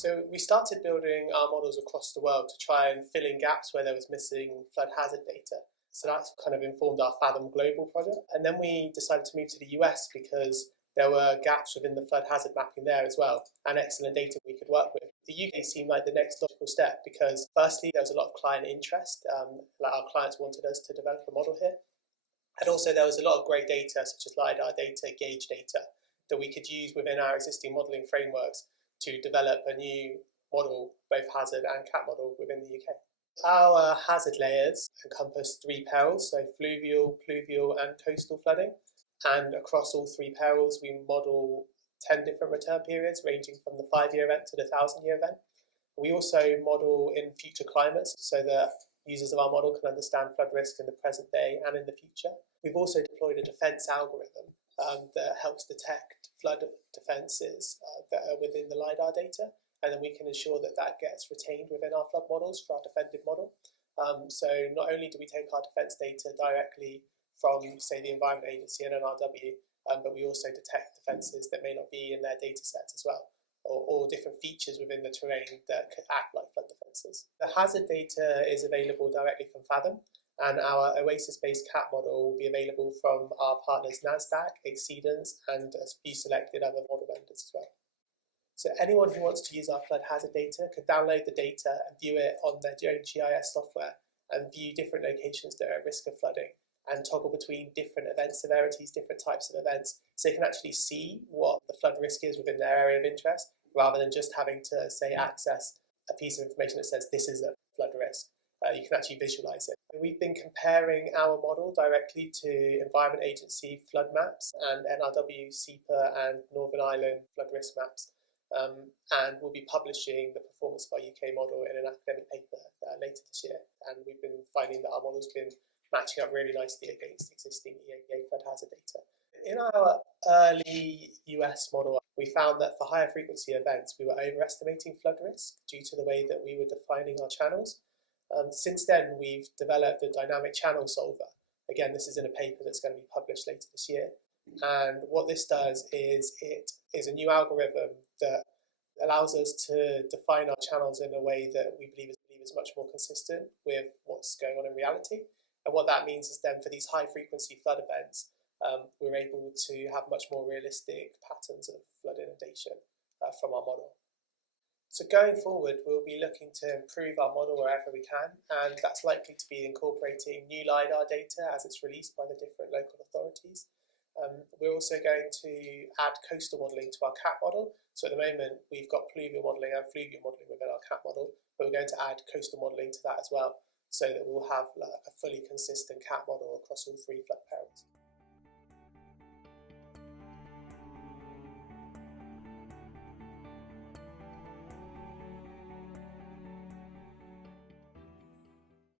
So we started building our models across the world to try and fill in gaps where there was missing flood hazard data. So that's kind of informed our Fathom Global project. And then we decided to move to the US because there were gaps within the flood hazard mapping there as well, and excellent data we could work with. The UK seemed like the next logical step because firstly, there was a lot of client interest. Like our clients wanted us to develop a model here. And also there was a lot of great data, such as LiDAR data, gauge data, that we could use within our existing modelling frameworks to develop a new model, both hazard and cat model within the UK. Our hazard layers encompass 3 perils, so fluvial, pluvial and coastal flooding. And across all 3 perils, we model 10 different return periods, ranging from the 5-year event to the 1,000-year event. We also model in future climates so that users of our model can understand flood risk in the present day and in the future. We've also deployed a defence algorithm that helps detect flood defences that are within the LiDAR data, and then we can ensure that that gets retained within our flood models for our defended model. So not only do we take our defence data directly from, say, the Environment Agency and NRW, but we also detect defences that may not be in their data sets as well, or different features within the terrain that could act like flood defences. The hazard data is available directly from Fathom, and our OASIS-based cat model will be available from our partners NASDAQ, Exceedance, and a few selected other model vendors as well. So anyone who wants to use our flood hazard data can download the data and view it on their own GIS software and view different locations that are at risk of flooding and toggle between different event severities, different types of events, so they can actually see what the flood risk is within their area of interest, rather than just having to, say, access a piece of information that says this is a flood risk. You can actually visualise it. We've been comparing our model directly to Environment Agency flood maps and NRW, SEPA and Northern Ireland flood risk maps. And we'll be publishing the performance of our UK model in an academic paper later this year. And we've been finding that our model's been matching up really nicely against existing EAEA flood hazard data. In our early US model, we found that for higher frequency events, we were overestimating flood risk due to the way that we were defining our channels. Since then, we've developed a dynamic channel solver. Again, this is in a paper that's going to be published later this year. And what this does is it is a new algorithm that allows us to define our channels in a way that we believe is much more consistent with what's going on in reality. And what that means is then for these high frequency flood events, we're able to have much more realistic patterns of flood inundation from our model. So going forward, we'll be looking to improve our model wherever we can, and that's likely to be incorporating new LiDAR data as it's released by the different local authorities. We're also going to add coastal modelling to our cat model. So at the moment, we've got pluvial modelling and fluvial modelling within our cat model, but we're going to add coastal modelling to that as well, so that we'll have a fully consistent cat model across all 3 flood perils.